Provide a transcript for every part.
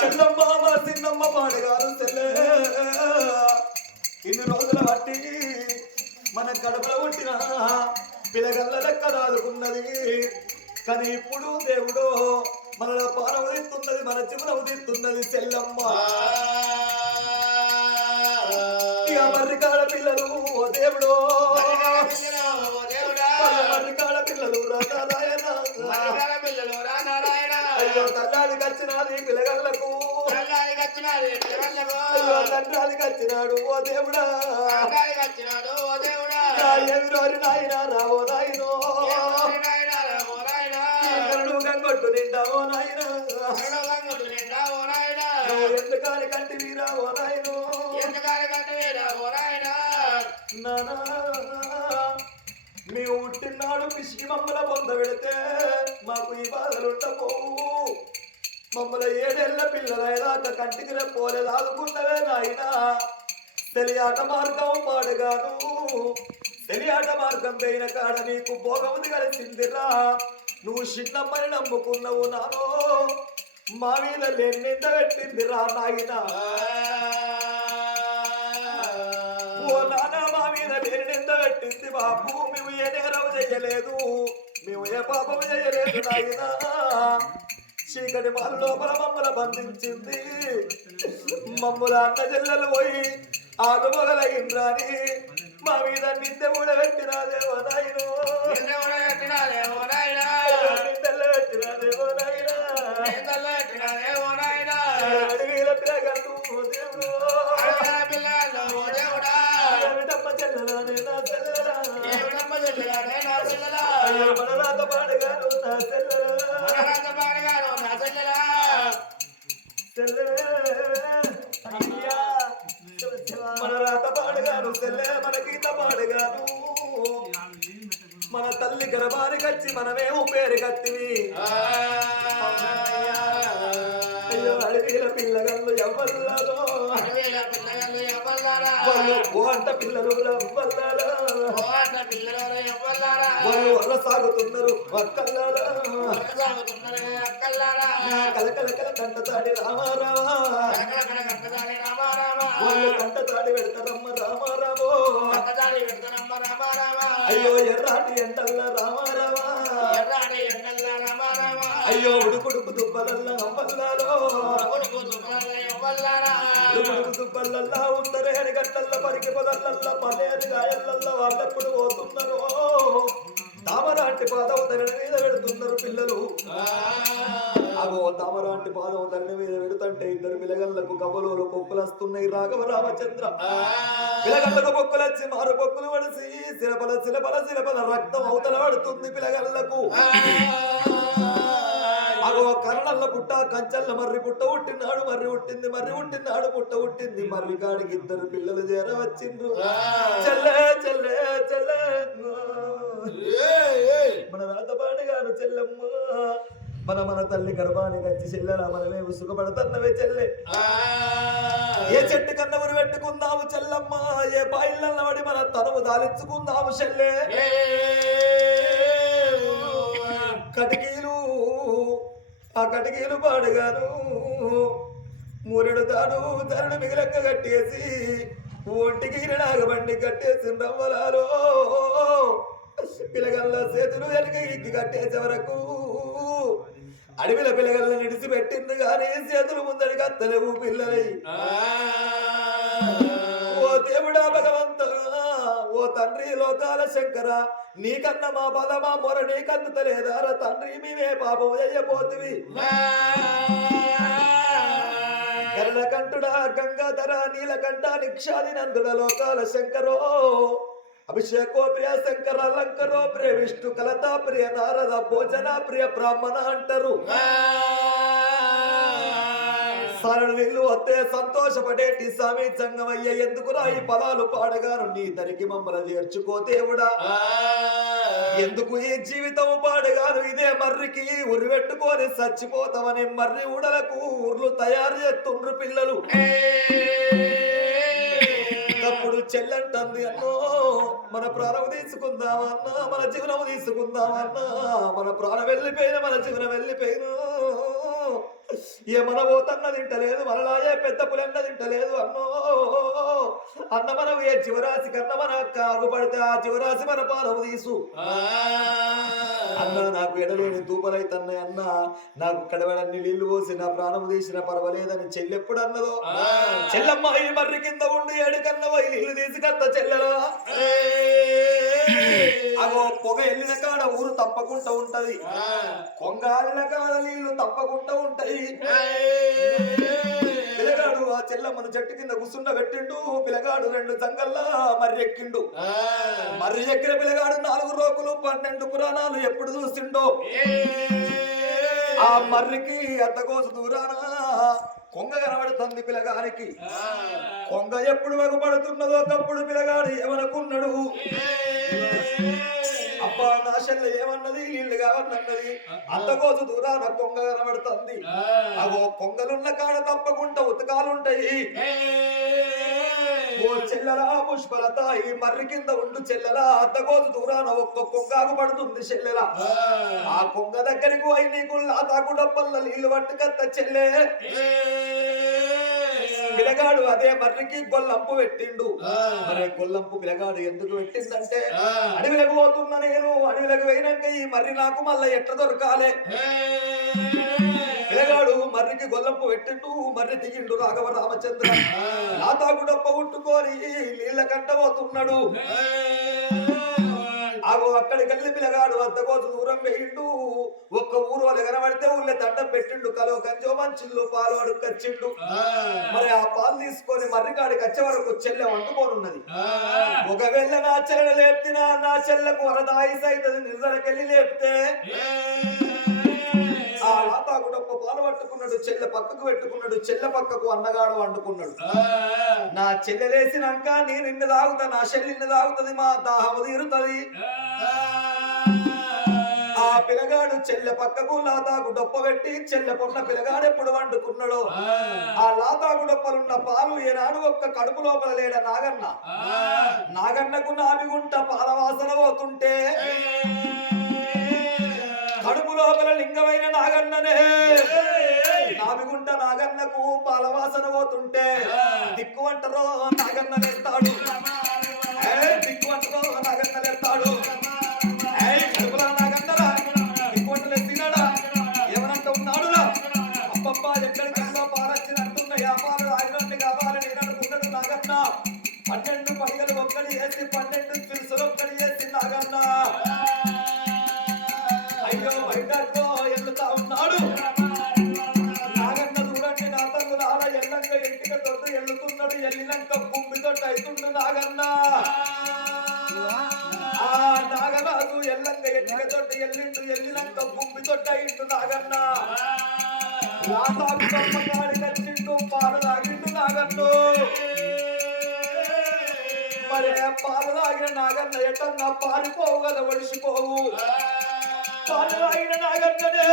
చెల్లమ్మ మా చిన్నమ్మ పాడగారు చెల్లె. ఇన్ని రోజుల బట్టి మన కడుపులో పుట్టిన పిలగల్ల లెక్క దాదుకున్నది కానీ ఇప్పుడు దేవుడు మనలో పానం ఉదిస్తున్నది మన జీవనం ఉదిస్తున్నది చెల్లమ్మ. మర్రికాడ పిల్లలు ఓ దేవుడు. మర్రికాడ పిల్లలు రాజారాయణ అయ్యో తల్లాది కచ్చినాది పిలగల్లకు అయ్యో తండ్రాది కచ్చినాడు ఓ దేవుడా. నా ఏమి రోరి నాయన. రావో నాయనో. కరుడు గంగొట్టు నిండావో నాయన. నువ్వు ఎందుకని కంటి వీరావో నాయనో. నానా. మేము పుట్టినాడు పిసికి మమ్మల బొంద పెడితే మాకు ఈ బాధలు ఉండపోవు మమ్మల ఏడేళ్ళ పిల్లలైనాక కంటికి రెప్పోలేదు ఆదుకున్నవే నాయన. తెలియాట మార్గం పాడుగాను. తెలియాట మార్గం పోయిన కాడ నీకు భోగముది కలిసిందిరా. నువ్వు చిన్నమ్మని నమ్ముకున్నావు నానో. మా మీద లేని నింద పెట్టిందిరా నాయన. ఓ నా మీద నేను నింద పెట్టింది బాబు. మేము ఏ నేరం చేయలేదు. మేము ఏ పాపం చేయలేదు నాయన. చీకటి వాళ్ళ లోపల మమ్మల బంధించింది. మమ్మల అన్న చెల్లెలు పోయి ఆలు మొగలైండ్రాని మా మీద నిందె కూడా పెట్టినాదేవో నాయను. అడవిల పిల్లగల్లు ఎవ్వల్లాలో వాళ్ళు ఓ అంట పిల్లలు రవ్వల్లాలో వాళ్ళు వల్ల సాగుతున్నారు ఒక్కల్లాలో నా కలకల కల కంట తాడి రామారావా. వాళ్ళు కంట తాడి పెడతారమ్మ రామారావో. అయ్యో ఎర్రాటి ఎండల్ల రామారావా. అయ్యో ఉడుకుడుకు దుబ్బలల్ల అమ్మల్లాలో ఉడుకుడుకు దుబ్బలల్లా ఉత్తరేని గట్టల్ల పరికి పొదల్లల్ల పలేని గాయల్లల్ల వాళ్ళెప్పుడు పోతున్నారు? తామరాంటి పాదం ధరణ మీద పెడుతున్నారు పిల్లలు. అగో తామరాంటి పాదం ధరణ మీద పెడుతుంటే ఇద్దరు పిలగళ్ళకు కబలోలు పొక్కులు వస్తున్నాయి రాఘవ రామచంద్ర పిలగళ్ళకు పొక్కులు వచ్చి మారు పొక్కులు పడిసి శిలపల శిలపల శిలపల రక్తం అవతల పడుతుంది పిలగళ్ళకు అగో కరణల్ల పుట్ట కంచల్ల మర్రి పుట్ట పుట్టినాడు మర్రి పుట్టింది మర్రి పుట్టినాడు పుట్ట పుట్టింది. మర్రి కాడికి ఇద్దరు పిల్లలు చేర వచ్చిండ్రు చెల్లె చెల్లె చెల్లె. మన రాతపాడి గారు చెల్లెమ్మ. మన మన తల్లి గర్భానికి వచ్చి చెల్లెలా మనమే సుఖపడతన్నవే చెల్లె. ఏ చెట్టు కన్న ఉరి పెట్టుకుందాము చెల్లమ్మ. ఏ బాయిలన్న పడి మన తనువు దాలించుకుందాము చెల్లె. కటికీలు ఆ కటికీలు పాడుగాను మూరెడు తాడు ధరణ మిగిలంగ కట్టేసి ఒంటికి నాగబండి కట్టేసి రవ్వలాలో పిలగల్ల చేతులు వెనక ఇక్కి కట్టేసే వరకు అడవిల పిలగల్ల నిడిచి పెట్టింది కానీ చేతులు ముందడికి అత్తలేవు పిల్లలై. ఓ దేవుడా భగవంత ఓ తండ్రి లోకాల శంకర నీకన్నా మా మొర మా మొర నీకందుతలేదారా తండ్రి? మేమే పాపం చేయబోతువి కరుణకంఠుడా గంగాధర నీలకంఠ నిక్షాది నందుల లోకాల శంకరో అభిషేకో ప్రియ శంకర అలంకరో ప్రియ విష్ణు కలతా ప్రియ నారద భోజన ప్రియ బ్రాహ్మణ అంటారు. సరళ నీళ్ళు వస్తే సంతోషపడేటి స్వామి సంగమయ్య ఎందుకురా ఈ పదాలు పాడగాను? నీ తరికి మమ్మల్ని చేర్చుకో దేవుడా. ఎందుకు ఈ జీవితం పాడగాను? ఇదే మర్రికి ఉరి పెట్టుకొని చచ్చిపోతామని మర్రి ఉడలకు ఊర్లు తయారు చేస్తుండ్రు పిల్లలు. అప్పుడు చెల్లంటుంది అన్నో. మన ప్రాణం తీసుకుందామన్నా మన జీవనం తీసుకుందామన్నా మన ప్రాణం వెళ్ళిపోయిన మన జీవనం వెళ్ళిపోయిన. ఏ మన పోతన్న తింటలేదు మనలాగే పెద్ద పులన్న తింటలేదు అమ్మో! అన్న మనం ఏ చివరాశి కన్న మన కాగుపడితే ఆ చివరాశి మన పాలవు తీసు. అన్న నాకు ఎడలేని దూపలైతన్నాయి అన్న. నాకు కడవలన్ని నీళ్ళు పోసి నా ప్రాణం తీసిన పర్వాలేదని చెల్లెప్పుడు అన్నదో చెల్లమ్మ ఈ మర్రి కింద ఉండి ఏడు కన్నవ ఈ నీళ్ళు తీసుకత్త చెల్లెలా. అగో పొగ వెళ్ళిన కాడ ఊరు తప్పకుండా ఉంటది. కొంగాలిన కాడ నీళ్ళు తప్పకుండా ఉంటాయి పిల్లగాడు ఆ చెల్లమ్మను చెట్టు కింద కూర్చుండ పెట్టిండు పిల్లగాడు రెండు జంగల్లా మర్రి ఎక్కిండు మర్రి ఎక్కిన పిల్లగాడు నాలుగు రోకులు పన్నెండు పురాణాలు ఎప్పుడు చూసిండో. ఆ మర్రికి అద్దకోసు దూరాన కొంగ కనబడుతుంది పిల్లగానికి కొంగ ఎప్పుడు వగపడుతున్నదో తప్పుడు పిల్లగాడు ఏమనుకున్నాడు? అబ్బా నా చెల్ల ఏమన్నది? నీళ్ళు కావన్నది. అద్దకోసు దూరాన కొంగ కనబడుతుంది. అగో కొంగలున్న కాడ తప్పకుండా ఉతకాలుంటాయి. ఓ చెల్లెలా పుష్పలత ఈ మర్రి కింద ఉండు చెల్లెలా అద్దకోసు దూరాన ఒక్క కొంగాకు పడుతుంది చెల్లెలా. ఆ. కొంగ దగ్గరికి పోయి నీకు లాతాకు డబ్బల్ల నీళ్ళు పట్టుకత్త చెల్లె. పిలగాడు అదే మర్రికి గొల్లంపు పెట్టిండు. మరి గొల్లంపు పిలగాడు ఎందుకు పెట్టిందంటే అడవిలకు పోతున్నా నేను అడవిలకు పోయినాక ఈ మర్రి నాకు మళ్ళీ ఎట్ట దొరకాలే. పిలగాడు మర్రికి గొల్లంపు పెట్టిండు మర్రి దిగిండు రాఘవ రామచంద్ర డబ్బ ఉట్టుకొని నీళ్ళ కంట పోతున్నాడు. ఆగో అక్కడికి వెళ్ళి పిల్లగాడు వద్ద కోసం దూరం వేయిండు. ఒక్క ఊరు వాళ్ళు కనబడితే ఊళ్ళో దండం పెట్టిండు. కలో కంచో మంచిళ్ళు పాలు అడుక్కొచ్చిండు. మరి ఆ పాలు తీసుకొని మర్రికాడికి వచ్చే వరకు చెల్లె వండుకోనున్నది. ఒకవేళ నా చెల్లె లేపినా నా చెల్లెకు వరదాయిస్ అవుతుంది నిర్జలకెళ్ళి లేపితే లాతాకు డొప్ప పాలు పట్టుకున్నాడు చెల్లె పక్కకు పెట్టుకున్నాడు చెల్లె పక్కకు అన్నగాడు వండుకున్నాడు. నా చెల్లెలేసినాక నేను ఇన్ని తాగుతా నా చెల్లి ఇన్ని తాగుతుంది మా దాహము తీరుతుంది. ఆ. పిల్లగాడు చెల్లె పక్కకు లాతాకు డొప్ప పెట్టి చెల్లె పొన్న పిల్లగాడు ఎప్పుడు వండుకున్నాడో. ఆ. లాతాకు డొప్పలున్న పాలు ఏనాడు ఒక్క కడుపు లోపల లేడ నాగన్న. నాగన్నకు నాభిగుంట పాల వాసన పోతుంటే కడుపు లోపల లింగమైన నాగన్ననే. నాభిగుంట నాగన్నకు పాల వాసన పోతుంటే దిక్కు అంటారో నాగన్న లేస్తాడు. ఏయ్, దిక్కు అంటారో నాగన్న లేస్తాడు. ఏయ్, కడుపులో నాగన్నరా? దిక్కు అంటలు ఎత్తినాడా? ఎవరంట ఉన్నాడురా? అబ్బబ్బా ఎక్కడికి ఎంతో పాలొచ్చిన అంటున్నాయి ఆ పాలు తాగినట్టు కావాలి. నేను అనుకున్నాడు నాగన్న. పన్నెండు పడిగలు ఒక్కడి వేసి పన్నెండు పిలుసులు ఒక్కడి వేసి నాగన్న. అవుతుండు నాగన్న. ఆ. నాగరాజు ఎల్లంగా ఇంటికి తొట్టు ఎల్లిండు ఎల్లినాక కుమ్మి తొట్టు అయిండు నాగన్న. లాతాకు కమ్మకాడి కచ్చిండు పాలు తాగిండు నాగన్ను. మరి పాలు తాగిన నాగన్న ఎట్టన్నా పారిపోవు కదా ఒడిసిపోవు. పాలు తాగిన నాగన్ననే.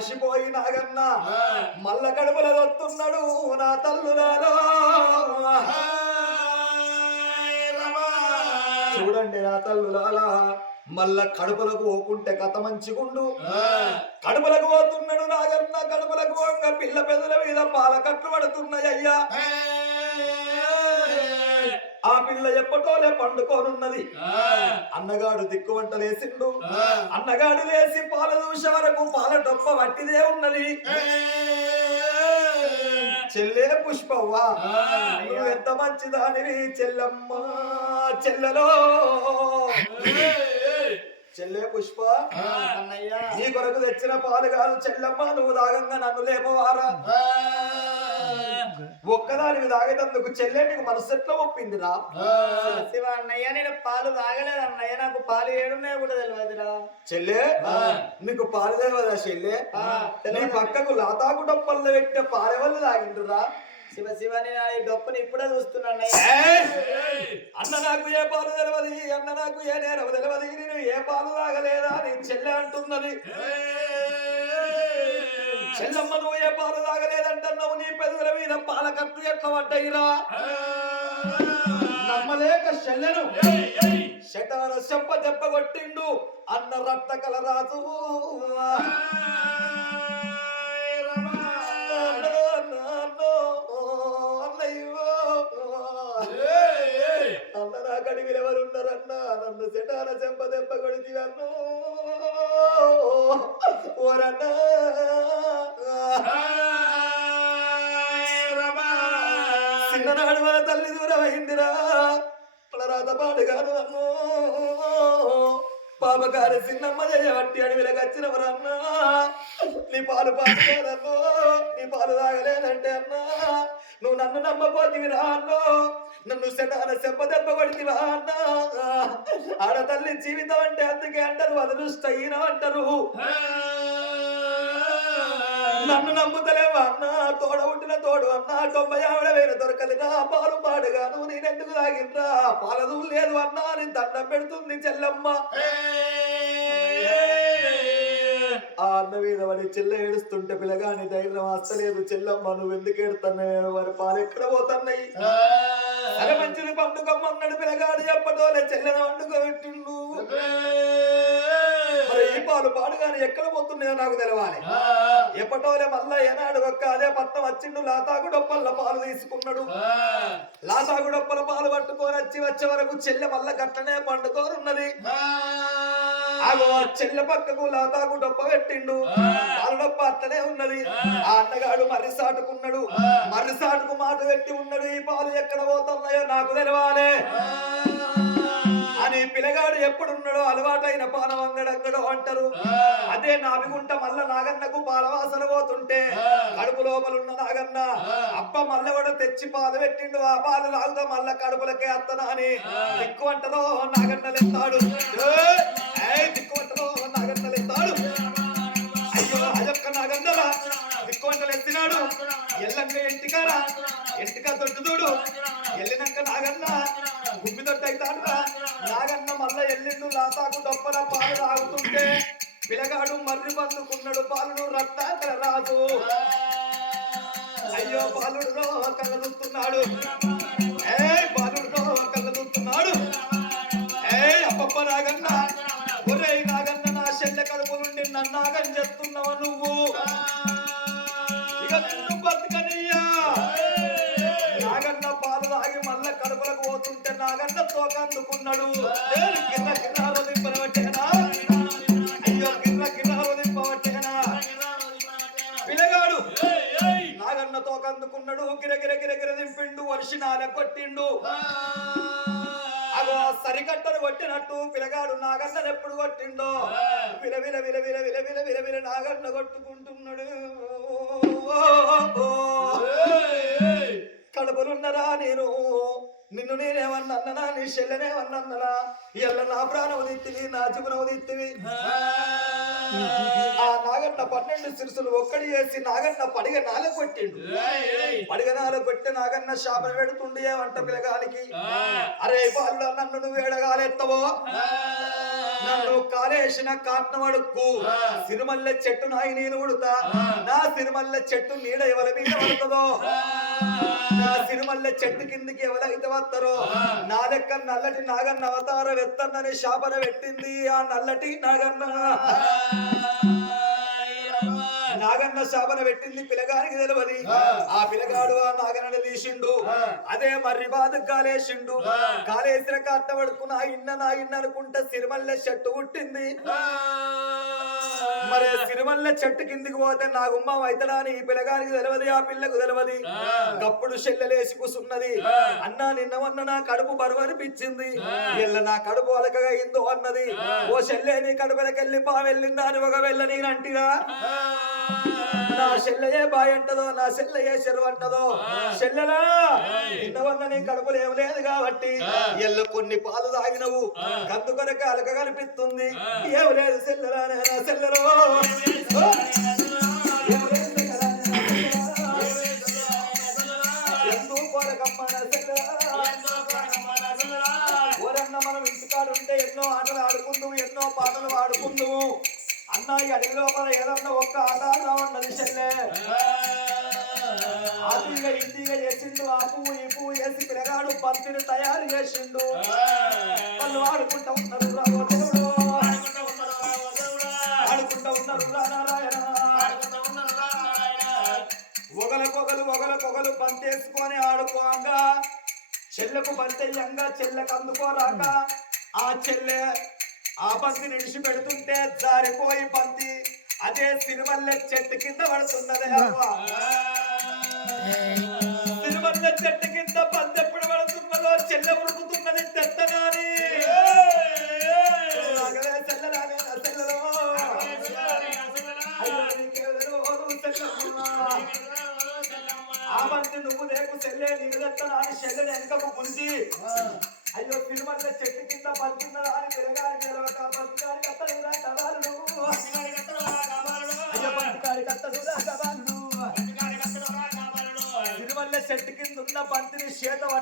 మరిసిపోయి నాగన్న మల్ల కడుపుల వస్తున్నాడు నా తల్లులాలో చూడండి నా తల్లులాలా మల్ల కడుపులకు పోకుంటే కథ మంచిగుండు. కడుపులకు పోతున్నాడు నాగన్న కడుపులకు పోగా పిల్ల పెదల మీద పాల కట్లు పడుతున్నాయి అయ్యా ఆ పిల్ల ఎప్పటోలే పండుకోనున్నది. అన్నగాడు దిక్కు వంట లేసిండు అన్నగాడు లేసి పాల దూష వరకు పాల డొప్ప వట్టిదే ఉన్నది. చెల్లే పుష్పవ్వ నువ్వు ఎంత మంచిదానివి చెల్లమ్మ చెల్లలో. చెల్లే పుష్ప నీ కొరకు తెచ్చిన పాలు కాదు చెల్లమ్మ నువ్వు దాగంగా నన్ను లేపవారా? ఒక్కదానివి తాగేటందుకు చెల్లె నీకు మనసు ఎట్లా ఒప్పిందిరా? శివ అన్నయ్య నేను పాలు తాగలేదు అన్నయ్య నాకు పాలు ఏడున్నాయో కూడా తెలియదురా చెల్లె నీకు పాలు తెలియదా చెల్లె? ఆ, నీ. పక్కకు లాతాకు డప్పల్లో పెట్టిన పాలెవల్లు తాగింటురా శివ శివ నేను ఈ డొప్పుని ఇప్పుడే చూస్తున్నా అన్నయ్య. అన్న నాకు ఏ పాలు తెలియదు అన్న నాకు ఏ నేరం తెలియదు నేను ఏ పాలు తాగలేదా? నీ చెల్లె అంటున్నది. చెల్లమ్మ నువ్వు ఏ పాలు తాగలేదంటున్నావు? నీ పెదవుల మీద పాల కట్టు ఎట్లా పడ్డాయిరా? నమ్మలేక చెల్లెను. శటాన చెంప దెబ్బ కొట్టిండు. అన్న రక్త నాన్నో, నాన్నో, అన్నయ్యో. అన్న నా కడివిలు ఎవరున్నారన్నా? నన్ను సెటాన చెంప దెబ్బ కొడితే అన్నో ఓరన్నా. చిన్ననాడు మన తల్లి దూరం అయిందిరా. రాత పాడుగాను అన్నో పాపగారి చిన్నమ్మ చేయబట్టి అడవిలోకి వచ్చినవరన్నా నీ పాలు పాడుకోదన్నో నీ పాలు తాగలేదంటే అన్నా. నువ్వు నన్ను నమ్మపోతివిరా అన్నో. నన్ను సెటాన సెంప దెబ్బ పడితివా అన్నా. ఆడ తల్లి జీవితం అంటే అందుకే అంటారు అదృష్టహీన అంటారు. నన్ను నమ్ముతలేవా? అన్న తోడ ఉంటిన తోడు అన్న తొంభై ఆవిడ వేల దొరకదురా పాలు పాడుగాను నేనెందుకు తాగినరా పాలదు లేదు అన్నా నీ దండం పెడుతుంది చెల్లమ్మ. ఆ అన్న మీద వాడి చెల్ల ఏడుస్తుంటే పిల్లగాని ధైర్యం అస్తలేదు. చెల్లమ్మ నువ్వు ఎందుకు ఏడుతున్నావు? వారి పాలు ఎక్కడ పోతున్నాయి? అరే మంచిది పండుగమ్మన్నాడు పిల్లగాడు. చెప్పటోలే చెల్లెన వండుకోబెట్టిండు ఈ పాలు పాడుగాని ఎక్కడ పోతున్నాయో నాకు తెలవాలి. ఎప్పటోలే మళ్ళా ఏనాడు ఒక్క అదే పట్నం వచ్చిండు లాతాగుడొప్పల్ల పాలు తీసుకున్నాడు. లాతాగుడొప్పల పాలు పట్టుకొని వచ్చి వచ్చే వరకు చెల్లె మళ్ళా గట్టనే పండుకోనున్నది. ఆగో చెల్లె పక్కకు లాతాకు డొప్ప పెట్టిండు. పాల డొప్ప అట్లనే ఉన్నది. ఆ. అన్నగాడు మర్రి సాటుకున్నాడు. మర్రి సాటుకు మాట పెట్టి ఉన్నాడు ఈ పాలు ఎక్కడ పోతున్నాయో నాకు తెలవాలి. అని పిల్లగాడు ఎప్పుడున్నాడో అలవాటైన పానవంగడంగడో అంటారు. అదే నాభిగుంట మల్ల నాగన్నకు పాలవాసన పోతుంటే కడుపు లోపలున్న నాగన్న అప్ప మల్ల కూడా తెచ్చి పాలు పెట్టిండు ఆ పాలు తాగుతా మల్ల కడుపులకే అత్తనా అని దిక్కు అంటారో నాగన్నలెత్తాడు దిక్కు అంటారో నాగన్నలెత్తాడు అయ్యో అదొక్క నాగన్నరా దిక్కు అంటలు ఎత్తినాడు ఎల్లంక ఎంటికారా ఎంటిక దొడ్డు చూడు ఎల్లినాక నాగన్న గుమ్మిదొట్టయితాంట నాగన్న మల్ల ఎల్లిండు లాసాకు దొప్పల పాలు తాగుతుంటే పిలగాడు మర్రి బందుకున్నాడు పాలుడు రక్తాకర రాదు అయ్యో బాలుడు రో కలదుతున్నాడు ఏ బాలుడు రో కలదుతున్నాడు ఏ అప్పప్ప నాగన్న ఒరే నాగన్న నా చెల్లె కడుపు నుండి నన్నాగం చేస్తున్నావు నువ్వు? తోక అందుకున్నాడు ఏ, గిర్ర గిర్ర వదిలిపబట్టేనా అయ్యో గిర్ర గిర్ర వదిలిపబట్టేనా పిల్లగాడు నాగన్న తోక అందుకున్నాడు గిర గిర గిర గిర దింపిండు. వర్షినాల కొట్టిండు. అగో సరికట్టను కొట్టినట్టు పిల్లగాడు నాగన్న ఎప్పుడు కొట్టిండో? విల విల విల విల విల విల విల విల నాగన్న కొట్టుకుంటున్నాడు. కడుపులున్నరా నేను? నిన్ను నేనేమన్నా అన్ననా నీ చెల్లెనేమన్నా అన్ననా ఎల్ల నా ప్రాణం దిత్తివి నా జీవనం దిత్తివి ఆ నాగన్న పన్నెండు సిరుసులు ఒక్కడి చేసి నాగన్న పడిగ నాల కొట్టిండు. పడిగ నాల కొట్టి నాగన్న శాపన పెడుతుండే వంట పిల్లగానికి. అరే వాళ్ళు నన్ను నువ్వు ఏడగాలెత్తవో? నన్ను కాలేసిన కాట్నం అడుక్కు సిరిమల్లె చెట్టు నాయి నేను ఉడుతా. నా సిరిమల్లె చెట్టు నీడ ఎవరి మీద పడుతుందో? నా సిరిమల్లె చెట్టు కిందికి ఎవరైతే వస్తారో నా లెక్క నల్లటి నాగన్న అవతారం ఎత్తన్నని శాపన పెట్టింది ఆ నల్లటి నాగన్న. నాగన్న శాపన పెట్టింది పిల్లగానికి తెలియదు ఆ. పిల్లగాడు ఆ నాగన్నని తీసిండు. అదే మర్రి బాధ కాలేసిండు. కాలేసిన కట్ట పడుకు నా ఇన్న నా ఇన్న అనుకుంటే సిరిమల్లె చెట్టు పుట్టింది. మరి సిరిమల్లె చెట్టు కిందికి పోతే నా గుమ్మం అవుతాడా అని ఈ పిల్లగానికి తెలియదు ఆ పిల్లకు తెలియదు గప్పుడు చెల్లెలేసి కూసున్నది. అన్నా నిన్నవన్న నా కడుపు బరువు అనిపించింది ఎల్ల నా కడుపు అలకగా అయిందో అన్నది. ఓ చెల్లె నీ కడుపులకెళ్ళి పా వెళ్ళిందా అని ఒక వెళ్ళ నేనంటిరా నా చెల్లెయే బాయ్ అంటదో నా చెల్లెయే చెరువు అంటదో చెల్లెలా? నిన్నవన్న నీ కడుపులో ఏం లేదు కాబట్టి ఎల్ల కొన్ని పాలు తాగినవు. కందు కొరక అలక కనిపిస్తుంది. ఏం లేదు చెల్లెలా నా చెల్లెలో. మనం ఎన్నో ఆటలు ఆడుకుందుము ఎన్నో పాటలు ఆడుకుందుము అన్న ఈ అడవి లోపల ఏదన్నా ఒక్క ఆట మనుషులే. అతిగా ఇంటిగా చేసిండు ఆ పువ్వు ఈ పువ్వు తయారు చేసిండు. వాళ్ళు ఆడుకుంటా ఉన్నారు రావో దేవుడు. పంతేసుకొని ఆడుకోగా. చెల్లెకు పంతయ్యంగా చెల్లెకు అందుకోరాక. ఆ చెల్లె ఆ పంతి నిడిచి పెడుతుంటే జారిపోయి పంతి అదే సిరిమల్లె చెట్టు కింద పడుతున్నది అవ్వ. సిరిమల్లె చెట్టు కింద బంతి ఎప్పుడు పడుతున్నదో చెల్లె ఉడుకుతున్నది తెత్తనాని. ఆ నువ్వు లేకు చెల్లె నీళ్ళెత్తనా అని చెల్లె వెనకకు గుంజి. అయ్యో తిరుమల చెట్టు కింద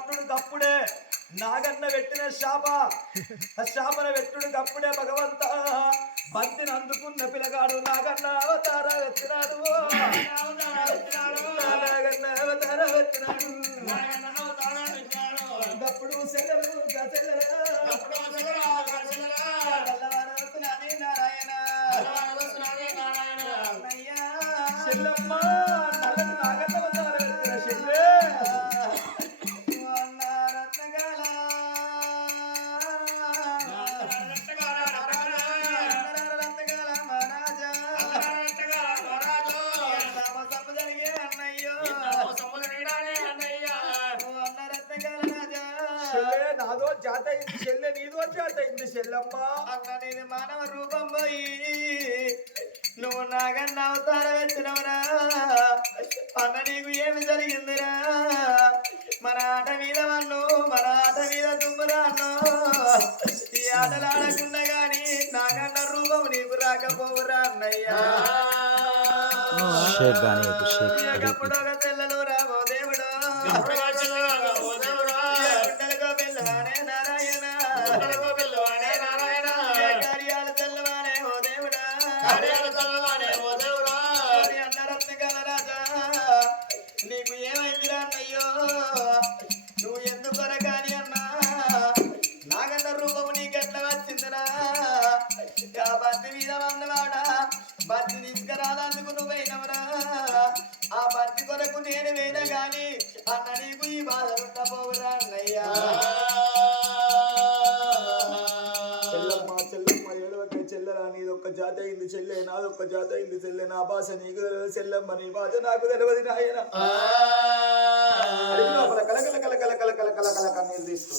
చేత గప్పుడే. నాగన్న పెట్టిన శాప. ఆ శాపన వెట్టుడు గప్పుడే భగవంత. బంతిని అందుకున్న పిల్లగాడు నాగన్న అవతార వెత్తినాడు నాగన్న అవతార వెత్తినాడు గప్పుడు సెలవు నారాయణ. అన్నయ్యా. చెల్లమ్మ అన్న నీకు ఏమి జరిగిందిరా? మన ఆట మీద వన్ను మన ఆట మీద అన్నో. ఈ ఆటలు ఆడకుండా గాని నాగన్న రూపం నీకు రాకపోవురా అన్నయ్యా. భాష నీకు తెలియదు చెల్లమ్మ నీ భాష నాకు తెలియదు నాయన కలకల కలకల కలకల కలకల కన్నీళ్ళు తీసుకో